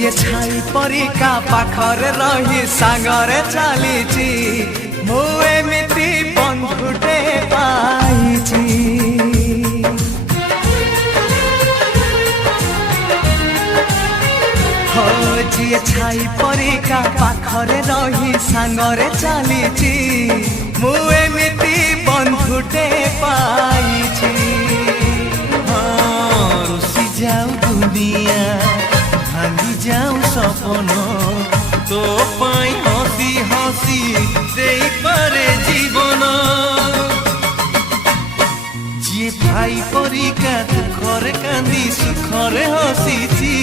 ଯିଏ ଛାଇ ପରିକା ପାଖରେ ରହି ସାଙ୍ଗରେ ଚାଲିଛି ମୁଁ ଏମିତି ବନ୍ଧୁଟେ ପାଇଛି। ଯିଏ ଛାଇ ପରିକା ପାଖରେ ରହି ସାଙ୍ଗରେ ଚାଲିଛି ମୁଁ ଏମିତି ବନ୍ଧୁଟେ ପାଇଛି। ରୁଷି ଯାଉ ଦୁନିଆ ଭାଙ୍ଗି ଯାଉ ସପନ ତୋ ପାଇଁ ହସି ହସି ଦେଇପାରେ ଜୀବନ। ଯିଏ ଭାଇ ପରିକା ଦୁଃଖରେ କାନ୍ଦି ସୁଖରେ ହସିଛି